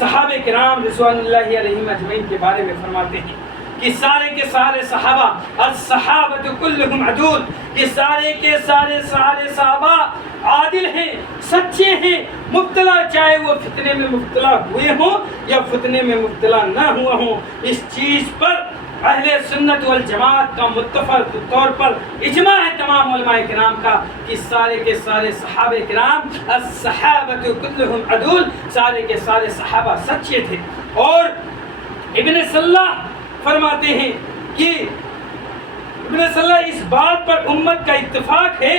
صحابہ کرام رضوان اللہ علیہم اجمعین کے بارے میں فرماتے ہیں کہ سارے کے سارے صحابہ الصحابۃ کلہم عدول، کہ سارے کے سارے صحابہ عادل ہیں، سچے ہیں، مبتلا چاہے وہ فتنے میں مبتلا ہوئے ہوں یا فتنے میں مبتلا نہ ہوا ہوں، اس چیز پر اہل سنت والجماعت کا متفق طور پر اجماع ہے تمام علماء کرام کا کہ سارے کے سارے صحابہ کرام الصحابۃ کلہم عدول، سارے کے سارے صحابہ سچے تھے۔ اور ابن صلاح فرماتے ہیں کہ ابن صلاح اس بات پر امت کا اتفاق ہے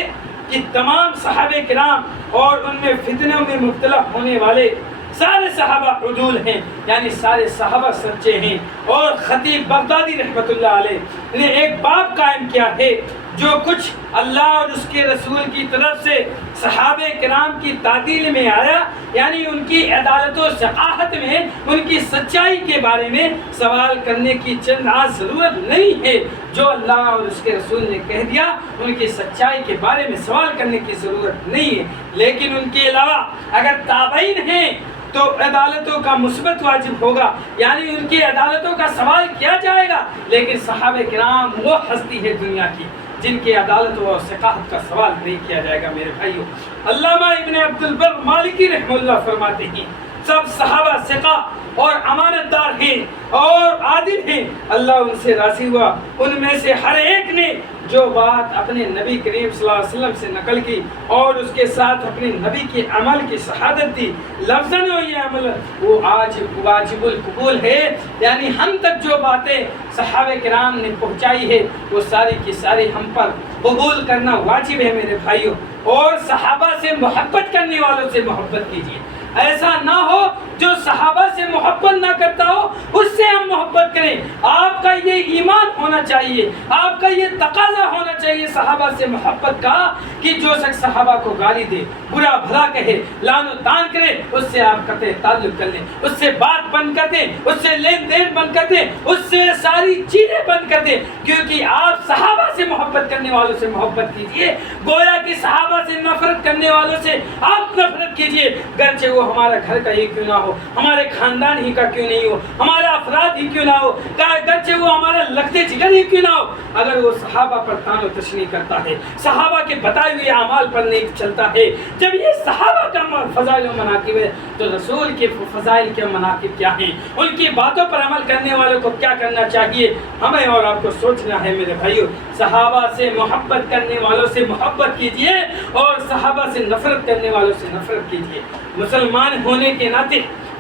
کہ تمام صحابہ کرام اور ان میں فتنوں میں مبتلا ہونے والے سارے صحابہ عدول ہیں، یعنی سارے صحابہ سچے ہیں۔ اور خطیب بغدادی رحمۃ اللہ علیہ نے ایک باب قائم کیا ہے جو کچھ اللہ اور اس کے رسول کی طرف سے صحابہ کرام کی تعدیل میں آیا، یعنی ان کی عدالت و ثقافت میں ان کی سچائی کے بارے میں سوال کرنے کی چند آز ضرورت نہیں ہے۔ جو اللہ اور اس کے رسول نے کہہ دیا ان کی سچائی کے بارے میں سوال کرنے کی ضرورت نہیں ہے، لیکن ان کے علاوہ اگر تابعین ہیں تو عدالتوں کا مثبت واجب ہوگا، یعنی ان کی عدالتوں کا سوال کیا جائے گا، لیکن صحابہ کرام وہ ہستی ہے دنیا کی جن کی عدالت و ثقافت کا سوال نہیں کیا جائے گا۔ میرے بھائیو، علامہ ابن عبد البر مالکی رحمہ اللہ فرماتے ہیں سب صحابہ ثقہ اور امانت دار ہیں اور عادل ہیں، اللہ ان سے راضی ہوا۔ ان میں سے ہر ایک نے جو بات اپنے نبی کریم صلی اللہ علیہ وسلم سے نقل کی اور اس کے ساتھ اپنے نبی کے عمل کی شہادت دی، لفظاً یہ عمل وہ آج واجب القبول ہے، یعنی ہم تک جو باتیں صحابہ کرام نے پہنچائی ہے وہ ساری کی ساری ہم پر قبول کرنا واجب ہے میرے بھائیوں۔ اور صحابہ سے محبت کرنے والوں سے محبت کیجیے، ایسا نہ ہو جو صحابہ سے محبت نہ کرتا ہو اس سے ہم محبت کریں۔ آپ کا یہ ایمان ہونا چاہیے، آپ کا یہ تقاضا ہونا چاہیے صحابہ سے محبت کا کہ جو شخص صحابہ کو گالی دے، برا بھلا کہے، لعن و طعن کرے، اس سے آپ قطع تعلق کر لیں، اس سے بات بند کر دیں، اس سے لین دین بند کر دیں، اس سے ساری چیزیں بند کر دیں، کیونکہ آپ صحابہ سے محبت کرنے والوں سے محبت کیجیے، گویا کہ صحابہ سے نفرت کرنے والوں سے آپ نفرت کیجیے، گرچہ وہ ہمارا گھر کا ہی کیوں نہ ہو، ہمارے خاندان ہی کا کیوں نہیں ہو، ہمارا افراد ہی کیوں نہ ہو، گرچہ وہ ہمارا لگتے جگر ہی کیوں نہ ہو، اگر وہ صحابہ پر طعن و تشنیع کرتا ہے، صحابہ کے بتائے ہوئے اعمال پر نہیں چلتا ہے، جب یہ صحابہ کا فضائل و مناقب ہے تو رسول کے فضائل کے مناقب کیا ہیں، ان کی باتوں پر عمل کرنے والوں کو کیا کرنا چاہیے، ہمیں اور آپ کو سوچنا ہے میرے بھائیو۔ صحابہ سے محبت کرنے والوں سے محبت کیجیے اور صحابہ سے نفرت کرنے والوں سے نفرت کیجیے۔ مسلمان ہونے کے ناطے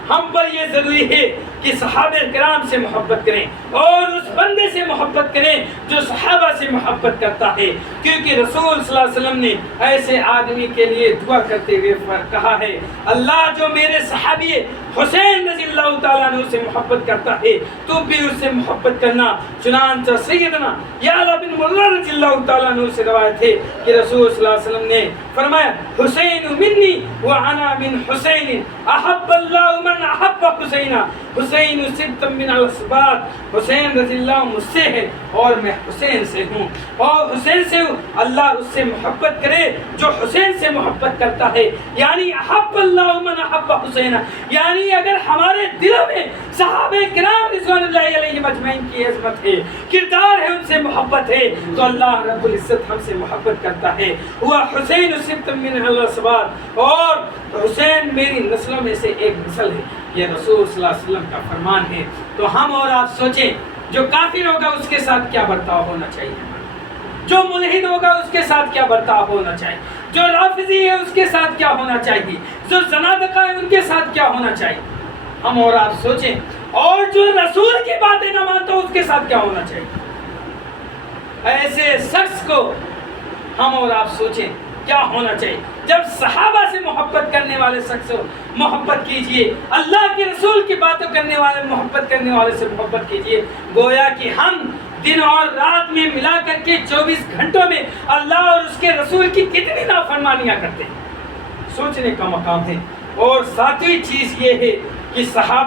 ہم پر یہ ضروری ہے کہ صحابہ کرام سے محبت کریں اور اس بندے سے محبت کریں جو صحابہ سے محبت کرتا ہے، کیونکہ رسول صلی اللہ علیہ وسلم نے ایسے آدمی کے لیے دعا کرتے ہوئے کہا ہے، اللہ جو میرے صحابی حسین رضی اللہ تعالیٰ عنہ سے محبت کرتا ہے تو بھی اس سے محبت کرنا۔ چنانچہ سیدنا یعلا بن مرہ رضی اللہ تعالیٰ عنہ سے روایت ہے کہ رسول صلی اللہ علیہ وسلم نے فرمایا، حسین منی وانا من حسین، احب اللہ من احب حسینہ، حسین سبت من الاسباط، حسین رضی اللہ مجھ سے ہے اور میں حسین سے ہوں، اور حسین سے ہوں، اللہ اس سے محبت کرے جو حسین سے محبت کرتا ہے، یعنی احب اللہ من احب حسینہ، یعنی اگر ہمارے دلوں میں صحابہ کرام رضوان اللہ علیہم اجمعین کی عظمت ہے، کردار ہے، ان سے محبت ہے، تو اللہ رب العزت ہم سے محبت کرتا ہے۔ ہوا حسین سبت من الاسباط، اور حسین میری نسلوں میں سے ایک نسل ہے، یہ رسول صلی اللہ علیہ وسلم کا فرمان ہے۔ تو ہم اور آپ سوچیں، جو کافر ہوگا اس کے ساتھ کیا برتاؤ ہونا چاہیے، جو ملحد ہوگا اس کے ساتھ کیا برتاؤ ہونا چاہیے، جو رافضی ہے اس کے ساتھ کیا ہونا چاہیے، جو زنادقہ ہے ان کے ساتھ کیا ہونا چاہیے، ہم اور آپ سوچیں، اور جو رسول کی باتیں نہ مانتا اس کے ساتھ کیا ہونا چاہیے۔ ایسے شخص کو ہم اور آپ سوچیں کیا ہونا چاہیے۔ جب صحابہ سے محبت کرنے والے شخص سے محبت کیجئے، اللہ کے رسول کی باتوں کرنے والے محبت کرنے والے سے محبت کیجئے، گویا کہ ہم دن اور رات میں ملا کر کے 24 گھنٹوں میں اللہ اور اس کے رسول کی کتنی نافرمانیاں کرتے ہیں، سوچنے کا مقام ہے۔ اور ساتویں چیز یہ ہے کہ صحابہ